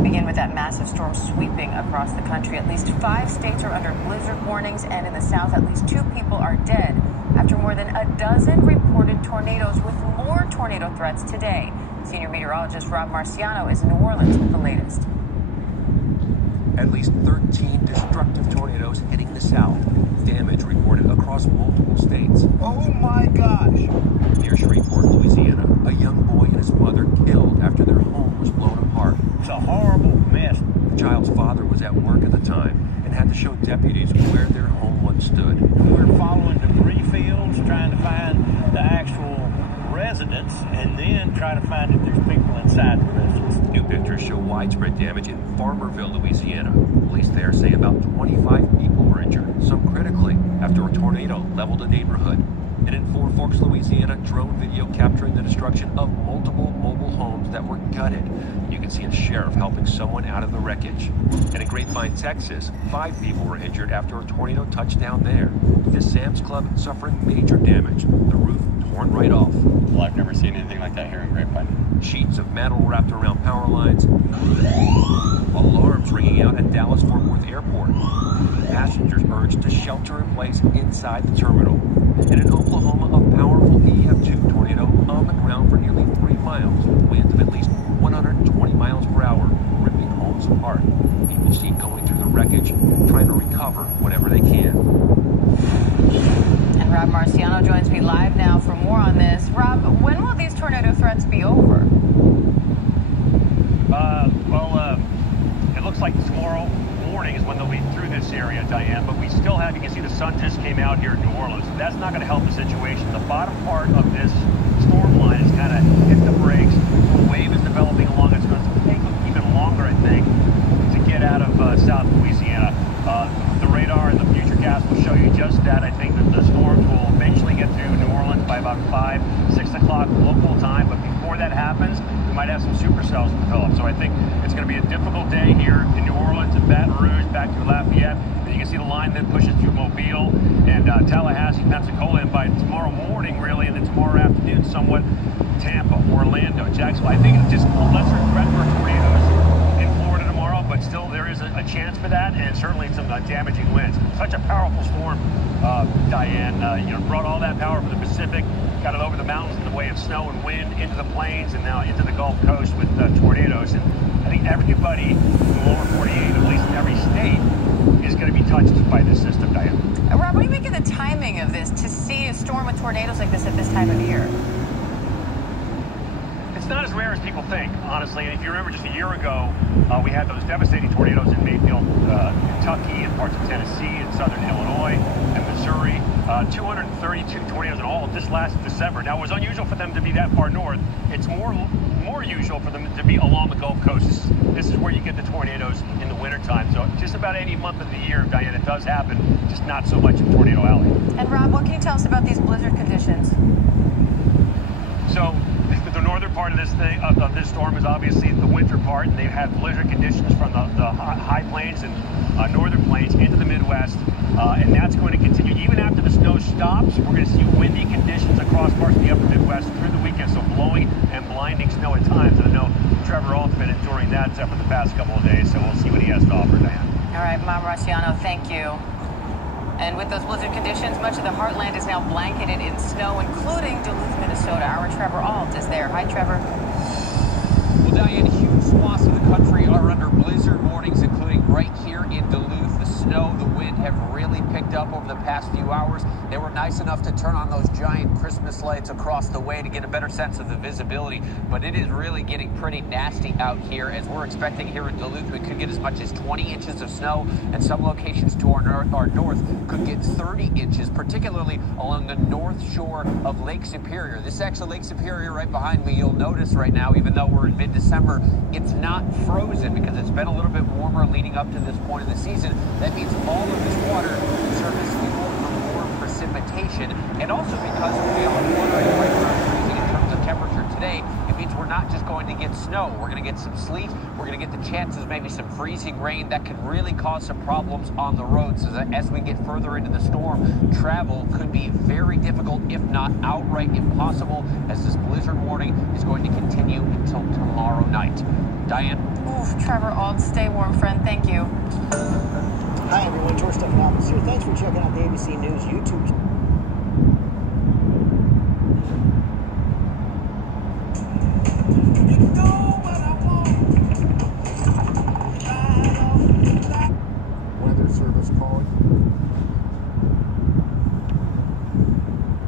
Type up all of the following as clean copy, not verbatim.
To begin with that massive storm sweeping across the country, at least 5 states are under blizzard warnings, and in the south, at least 2 people are dead after more than a dozen reported tornadoes, with more tornado threats today. Senior meteorologist Rob Marciano is in New Orleans with the latest. At least 13 destructive tornadoes hitting the south. Damage reported across multiple states. Oh my gosh! Near Shreveport, Louisiana, a young boy and his mother killed after their home was blown apart. It's a horrible mess. The child's father was at work at the time and had to show deputies where their home once stood. We're following debris fields, trying to find the actual residents, and then try to find if there's people inside the residence. New pictures show widespread damage in Farmerville, Louisiana. Police there say about 25 people were injured, some critically, after a tornado leveled a neighborhood. And in Four Forks, Louisiana, drone video capturing the destruction of multiple mobile homes that were gutted. You can see a sheriff helping someone out of the wreckage. And in Grapevine, Texas, 5 people were injured after a tornado touched down there. This Sam's Club suffering major damage. The roof torn right off. Well, I've never seen anything like that here in Grapevine. Sheets of metal wrapped around power lines. Alarms ringing out at Dallas-Fort Worth Airport. Passengers urged to shelter in place inside the terminal. And in Oklahoma, a powerful EF2 tornado on the ground for nearly 3 miles, with winds of at least 120 miles per hour, ripping homes apart. People seen going through the wreckage, trying to recover whatever they can. And Rob Marciano joins me live now for more on this. Rob, when will these tornado threats be over? It looks like tomorrow morning is when they'll be through this area, Diane, but we still have, you can see the sun just came out here in New Orleans. That's not going to help the situation. The bottom part of this storm line is kind of hit the brakes. The wave is developing along. It's going to take even longer, I think, to get out of South Louisiana. The radar and the futurecast will show you just that. I think that the storms will eventually get through New Orleans by about 5, 6 o'clock local time, but before that happens, we might have some supercells develop. So I think it's going to be a difficult day here in New Orleans and Baton Rouge, back to Lafayette. And you can see the line that pushes through Mobile and Tallahassee, Pensacola, and by tomorrow morning, really, and then tomorrow afternoon, somewhat Tampa, Orlando, Jacksonville. I think it's just a lesser threat for tornadoes in Florida tomorrow, but still there is a chance for that, and certainly some damaging winds. Such a powerful storm, Diane. Brought all that power from the Pacific, got it over the mountains in the way of snow and wind, into the plains, and now into the Gulf Coast with tornadoes. And I think everybody in the lower 48, at least in every state, is going to be touched by this system, Diane. Rob, what do you make of the timing of this, to see a storm with tornadoes like this at this time of year? It's not as rare as people think, honestly. And if you remember just a year ago, we had those devastating tornadoes in Mayfield, Kentucky, and parts of Tennessee, and southern Illinois, and Missouri. 232 tornadoes in all just last December. Now, it was unusual for them to be that far north. It's more usual for them to be along the Gulf Coast. This is where you get the tornadoes in the wintertime. So just about any month of the year, Diane, it does happen, just not so much in Tornado Alley. And Rob, what can you tell us about these blizzard conditions? So the northern part of this thing, of this storm, is obviously the winter part, and they've had blizzard conditions from the high plains and northern plains into the Midwest, and that's going to continue. Even after the snow stops, we're going to see windy conditions across parts of the upper Midwest through the weekend, so blowing and blinding snow at times. And I know Trevor Alt's been enduring that for the past couple of days, so we'll see what he has to offer, Diane. All right, Rob Marciano, thank you. And with those blizzard conditions, much of the heartland is now blanketed in snow, including Duluth, Minnesota. Our Trevor Alt is there. Hi, Trevor. Well, Diane, huge swaths of the country are under blizzard warnings, including right here in Duluth. The snow, the wind have really picked up over the past few hours. They were nice enough to turn on those giant Christmas lights across the way to get a better sense of the visibility, but it is really getting pretty nasty out here, as we're expecting here in Duluth. We could get as much as 20 inches of snow, and some locations to our north could get 30 inches, particularly along the north shore of Lake Superior. This is actually Lake Superior right behind me. You'll notice right now, even though we're in mid-December, it's not frozen because it's been a little bit warmer leading up to this point of the season. That means all of this water serves as fuel for more precipitation, and also because we are watering right around freezing in terms of temperature today, it means we're not just going to get snow. We're going to get some sleet. We're going to get the chances, maybe some freezing rain that could really cause some problems on the roads. So that as we get further into the storm, travel could be very difficult, if not outright impossible, as this blizzard warning is going to continue until tomorrow night. Diane? Oof, Trevor Auld, stay warm, friend. Thank you. Hi, everyone. George Stephanopoulos here. Thanks for checking out the NBC News YouTube channel. Weather service calling.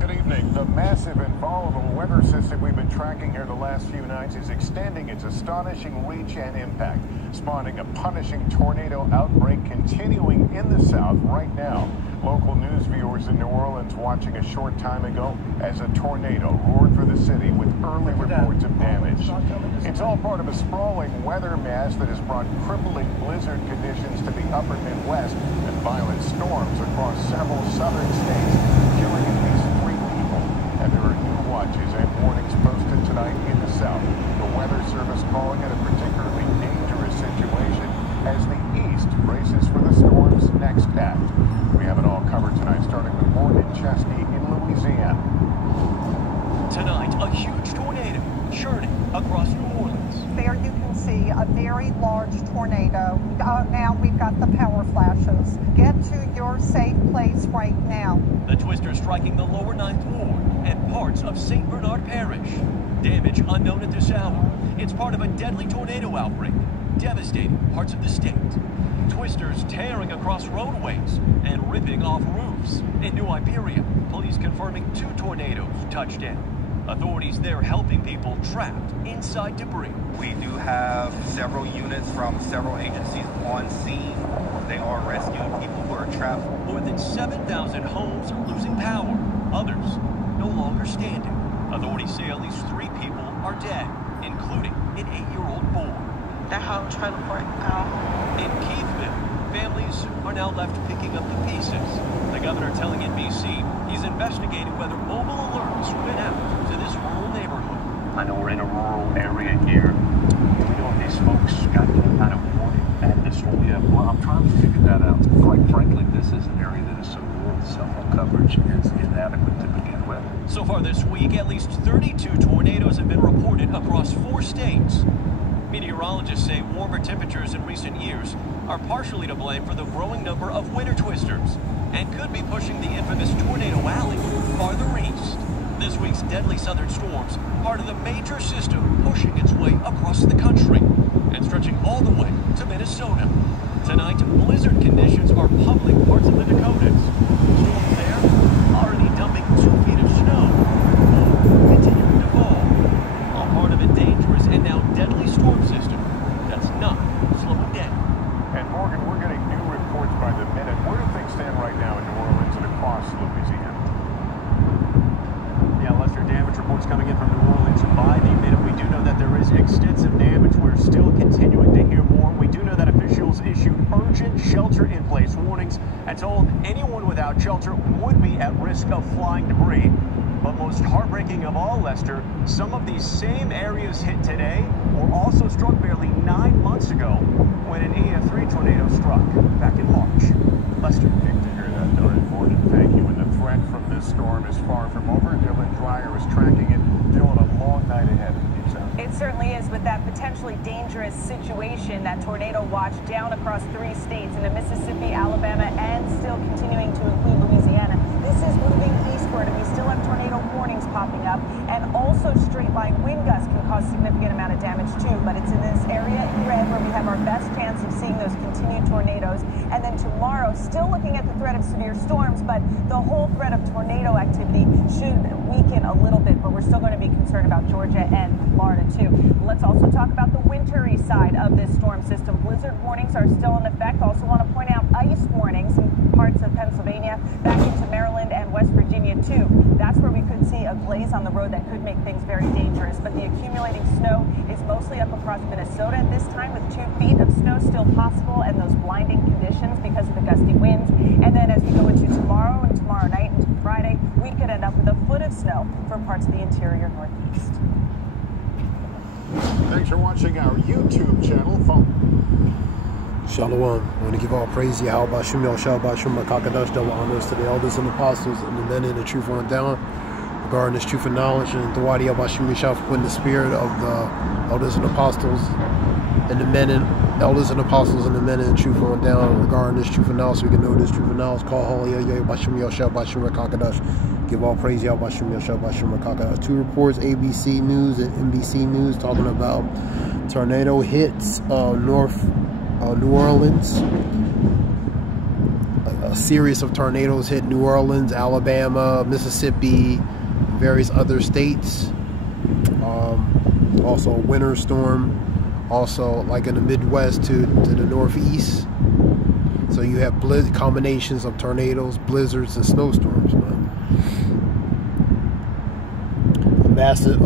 Good evening. The massive and volatile weather system we've been tracking here the last few nights is extending its astonishing reach and impact, spawning a punishing tornado outbreak continuing in the south right now. Local news viewers in New Orleans watching a short time ago as a tornado roared through the city with early reports of damage. It's all part of a sprawling weather mass that has brought crippling blizzard conditions to the upper Midwest and violent storms across several southern states, killing at least 3 people. And there are new watches and warnings posted tonight in the south. The Weather Service calling it a particularly dangerous situation as the east braces for the storm's next act. We have it all covered tonight, starting with Morgan Chesney in Louisiana. Tonight, a huge tornado churning across New Orleans. There you can see a very large tornado. Now we've got the power flashes. Get to your safe place right now. The twister striking the lower 9th Ward and parts of St. Bernard Parish. Damage unknown at this hour. It's part of a deadly tornado outbreak, devastating parts of the state. Twisters tearing across roadways and ripping off roofs. In New Iberia, police confirming 2 tornadoes touched down. Authorities there helping people trapped inside debris. We do have several units from several agencies on scene. They are rescuing people who are trapped. More than 7,000 homes are losing power. Others no longer standing. Authorities say at least 3 people are dead, including an 8-year-old boy. That whole trailer park gone. In Keithville, families are now left picking up the pieces. The governor telling NBC he's investigating whether mobile alerts went out to this rural neighborhood. I know we're in a rural area here. Do we know if these folks got any kind of warning at this storm? Yeah, well, I'm trying to figure that out. Quite frankly, this is an area that is so rural, cell phone coverage is inadequate to begin with. So far this week, at least 32 tornadoes have been reported across 4 states. Meteorologists say warmer temperatures in recent years are partially to blame for the growing number of winter twisters and could be pushing the infamous Tornado Alley farther east. This week's deadly southern storms, part of the major system pushing its way across the country and stretching all the way to Minnesota. Tonight, blizzard conditions are pummeling parts of the Dakotas. Storms there already dumping 2 feet of snow, more continuing to fall. All part of a dangerous and now deadly storm system that's not slowing down. And Morgan, we're getting new reports by the minute. Where do things stand right now in New Orleans and across Louisiana? Yeah, Lester, damage reports coming in from New Orleans by the minute. We do know that there is extensive damage. We're still continuing to hear more. We do know that officials issued urgent shelter-in-place warnings and told anyone without shelter would be at risk of flying debris. But most heartbreaking of all, Lester, some of these same areas hit today were also struck barely 9 months ago when an EF3 tornado struck back in March. Lester. Good to hear that, Doran Morgan. Thank you. And the threat from this storm is far from over. Dylan Dreyer is tracking it. Dylan, a long night ahead in the Deep South. It certainly is, with that potentially dangerous situation, that tornado watch down across 3 states into Mississippi, Alabama, and still continuing to include Louisiana. This is moving eastward, and we still have tornado warnings popping up, and also straight-line wind gusts can cause significant amount of damage too. But it's in this area in red where we have our best chance of seeing those continued tornadoes. And then tomorrow, still looking at the threat of severe storms, but the whole threat of tornado activity should weaken a little bit. But we're still going to be concerned about Georgia and Florida too. Let's also talk about the wintry side of this storm system. Blizzard warnings are still in effect. Also want to point out ice warnings in parts of Pennsylvania, back into Maryland and West Virginia too. That's where we could see a glaze on the road that could make things very dangerous. But the accumulating snow is mostly up across Minnesota at this time, with 2 feet of snow still possible and those blinding conditions because of the gusty winds. And then as we go into tomorrow and tomorrow night into Friday, we could end up with a foot of snow for parts of the interior Northeast. Thanks for watching our YouTube channel. Shalom. I want to give all praise, Yahweh Shem Yahshua Bashum Makakadash, double honors to the elders and apostles and the men in the truth on down, regarding this truth and knowledge, and the Wadi Abashim Yahshua for putting the spirit of the elders and apostles and the men and elders and apostles and the men in the truth on down, regarding this truth and knowledge, so we can know this truth and knowledge. Call holy Yahweh Bashim Yahshua Bashum Makakadash. Give all praise, Yahweh Bashim Yahshua Bashum Makakadash. Two reports, ABC News and NBC News, talking about tornado hits New Orleans. A series of tornadoes hit New Orleans, Alabama, Mississippi, various other states. Also a winter storm, also like in the Midwest to the Northeast. So you have combinations of tornadoes, blizzards, and snowstorms. A massive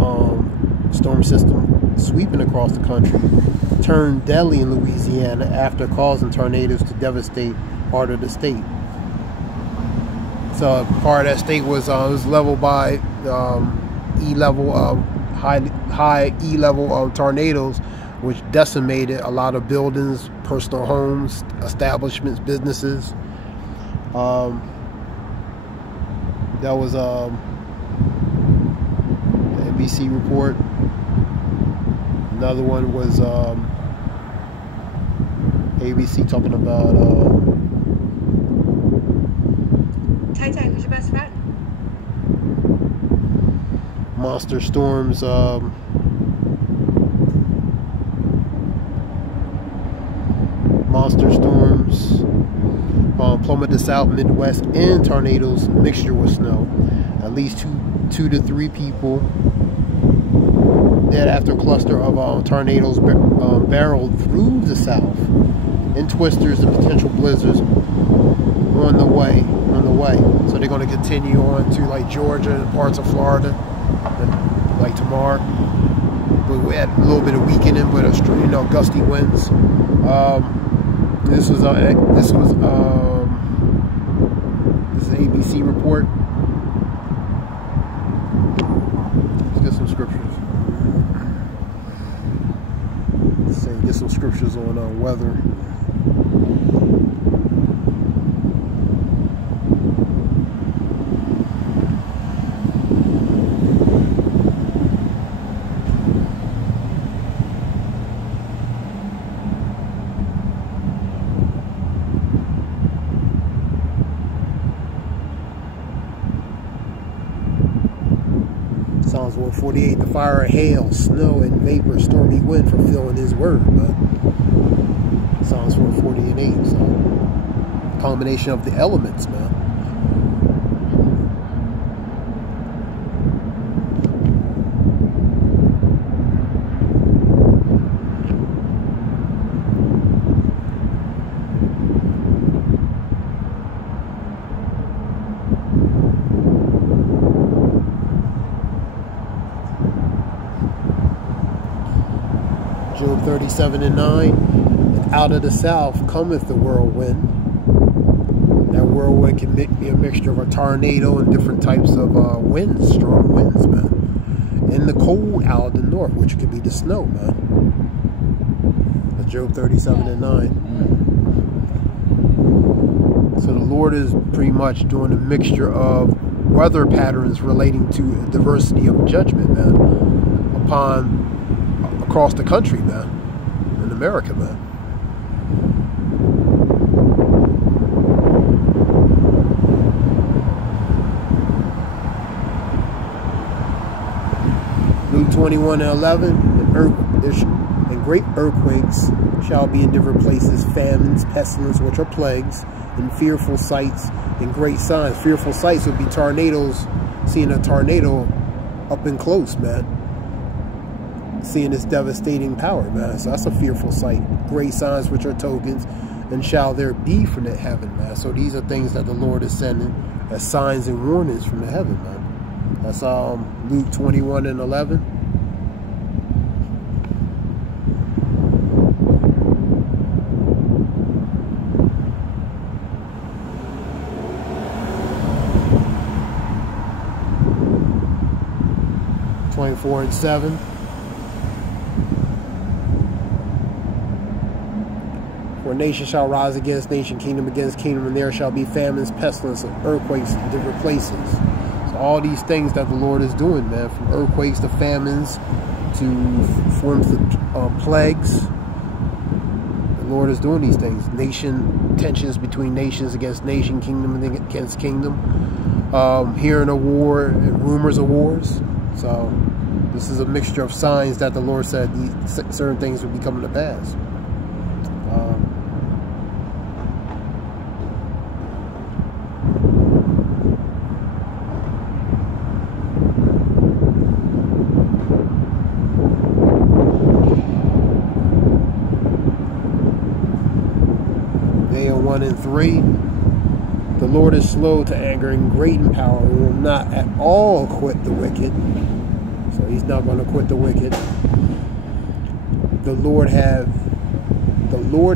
storm system sweeping across the country turned deadly in Louisiana after causing tornadoes to devastate part of the state. So part of that state was leveled by high E-level tornadoes, which decimated a lot of buildings, personal homes, establishments, businesses. That was the NBC report. Another one was ABC talking about Tai, who's your best friend? monster storms, plummet the South, Midwest, and tornadoes mixture with snow. At least two to three people dead after a cluster of tornadoes barreled through the South, and twisters and potential blizzards on the way. So they're going to continue on to like Georgia and parts of Florida, and like tomorrow. But we had a little bit of weakening, but gusty winds. This is an ABC report. Let's get some scriptures. Get some scriptures on weather. Psalms 148, the fire, hail, snow, and vapor, stormy wind fulfilling his word. But Psalms 140 and 8, so combination of the elements, man. Job 37 and 9, and out of the south cometh the whirlwind. That whirlwind can be a mixture of a tornado and different types of winds, strong winds, man. And the cold out of the north, which could be the snow, man. That's Job 37 and 9. So the Lord is pretty much doing a mixture of weather patterns relating to a diversity of judgment, man, across the country, man, in America, man. Luke 21 and 11, and great earthquakes shall be in different places, famines, pestilence, which are plagues, and fearful sights and great signs. Fearful sights would be tornadoes, seeing a tornado up and close, man. Seeing this devastating power, man. So that's a fearful sight. Great signs, which are tokens, and shall there be from the heaven, man. So these are things that the Lord is sending as signs and warnings from the heaven, man. That's Luke 21 and 11. (24 and 7). For nation shall rise against nation, kingdom against kingdom, and there shall be famines, pestilence, and earthquakes in different places. So all these things that the Lord is doing, man, from earthquakes to famines to forms of plagues. The Lord is doing these things. Tensions between nations against nation, kingdom against kingdom. Hearing of war and rumors of wars. So this is a mixture of signs that the Lord said certain things would be coming to pass. Day 1 and 3. The Lord is slow to anger and great in power, and will not at all quit the wicked. So he's not going to quit the wicked. The Lord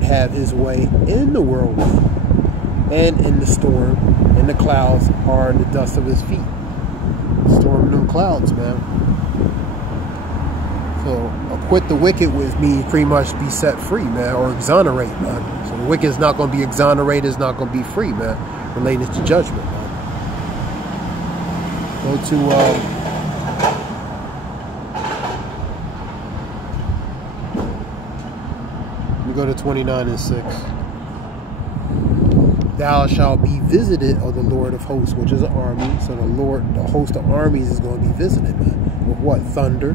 have his way in the whirlwind and in the storm, and the clouds are in the dust of his feet. Storm them clouds, man. So quit the wicked would mean pretty much be set free, man, or exonerate, man. So the wicked is not going to be exonerated, is not going to be free, man, related to judgment, man. Go to go to 29 and 6. Thou shalt be visited, O the Lord of hosts, which is an army. So the host of armies is going to be visited, man. With what? Thunder,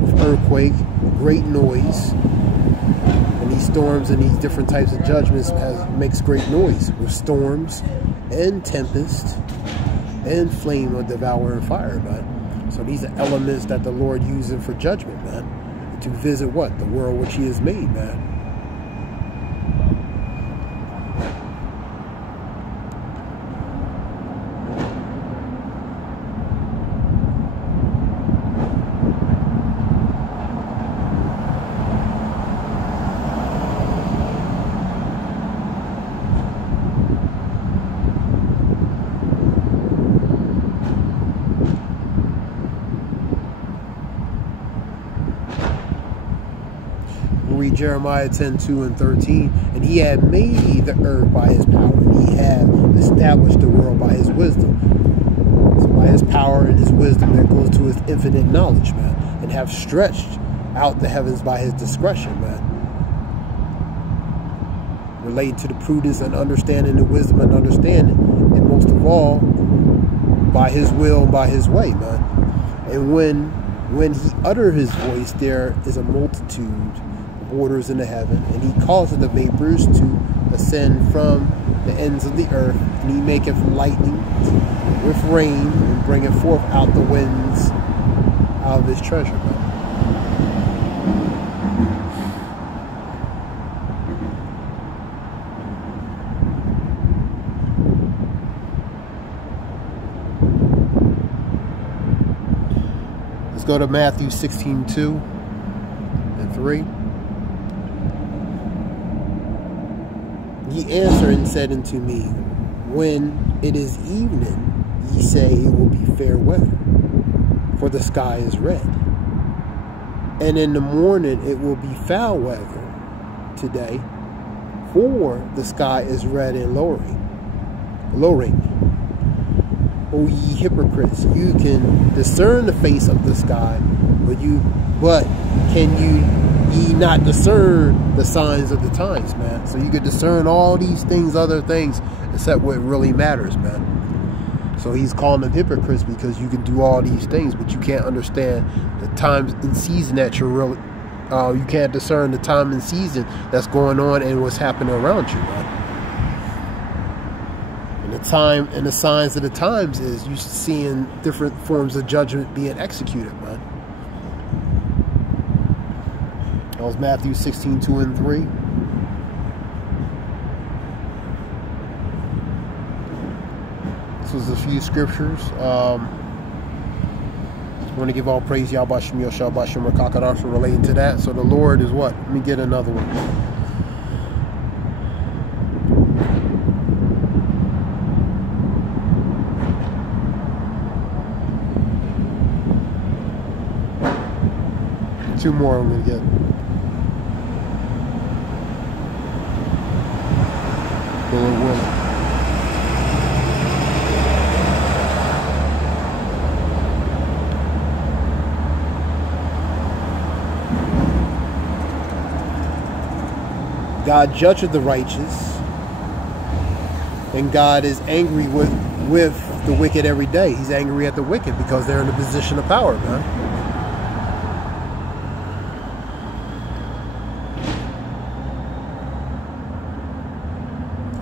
with earthquake, great noise. And these storms and these different types of judgments makes great noise. With storms and tempest and flame of devouring fire, man. So these are elements that the Lord uses for judgment, man. To visit what? The world which he has made, man. Read Jeremiah 10:2 and 13. And he had made the earth by his power, and he had established the world by his wisdom. So by his power and his wisdom, that goes to his infinite knowledge, man, and have stretched out the heavens by his discretion, man. Related to the prudence and understanding, and wisdom and understanding, and most of all, by his will and by his way, man. And when he uttered his voice, there is a multitude waters in the heaven, and he causeth the vapors to ascend from the ends of the earth, and he maketh lightning with rain, and bringeth forth out the winds out of his treasure. Let's go to Matthew 16:2 and 3. He answered and said unto me, when it is evening, ye say it will be fair weather, for the sky is red. And in the morning it will be foul weather today, for the sky is red and lowering. O ye hypocrites, you can discern the face of the sky, but can ye not discern the signs of the times, man? So you can discern all these things, other things, except what really matters, man. So he's calling them hypocrites because you can do all these things, but you can't understand the times and season that you're really, you can't discern the time and season that's going on and what's happening around you, man. And the time and the signs of the times is you seeing different forms of judgment being executed, man. That was Matthew 16:2 and 3. This was a few scriptures. I want to give all praise Yahweh Shem Yoshua Bashem Rakakadash relating to that. So the Lord is what? Let me get another one. Two more I'm going to get. God judges the righteous, and God is angry with the wicked every day. He's angry at the wicked because they're in a position of power, man.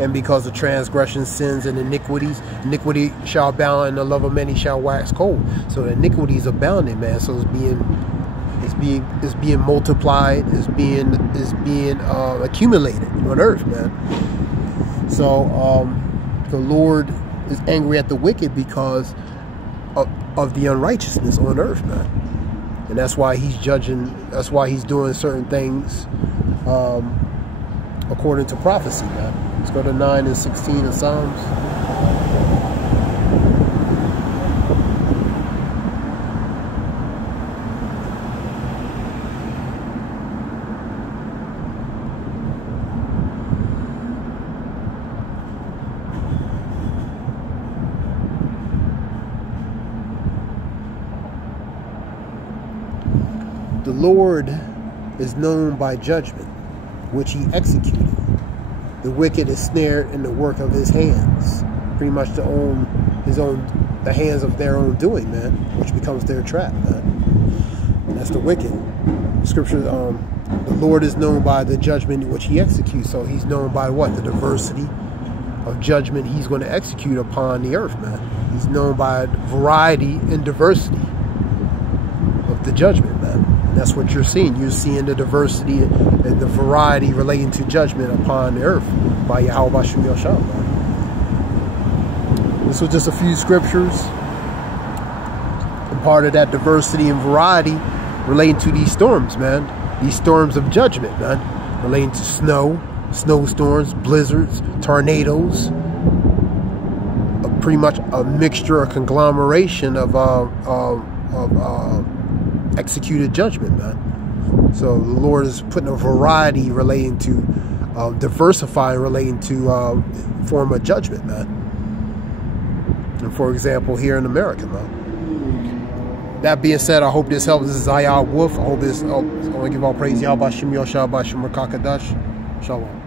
And because of transgressions, sins, and iniquities, iniquity shall abound, and the love of many shall wax cold. So the iniquity is abounding, man. So it's being multiplied, it's being accumulated on earth, man. So the Lord is angry at the wicked because of the unrighteousness on earth, man. And that's why he's judging. That's why he's doing certain things according to prophecy, man. Let's go to 9 and 16 of Psalms. The Lord is known by judgment, which he executed. The wicked is snared in the work of his hands. Pretty much the hands of their own doing, man, which becomes their trap, man. And that's the wicked. Scripture, the Lord is known by the judgment which he executes. So he's known by what? The diversity of judgment he's going to execute upon the earth, man. He's known by variety and diversity of the judgment, man. That's what you're seeing. You're seeing the diversity and the variety relating to judgment upon the earth by Yahweh Shem Yasham. This was just a few scriptures. And part of that diversity and variety relating to these storms, man. These storms of judgment, man. Relating to snow, snowstorms, blizzards, tornadoes. Pretty much a mixture, a conglomeration of executed judgment, man. So the Lord is putting a variety relating to diversifying relating to form of judgment, man. And for example, here in America, man. That being said, I hope this helps. This is Ayah Wolf. I hope this. I want to give all praise Yahweh Shem Yoshua Shem Rakakadash. Shalom.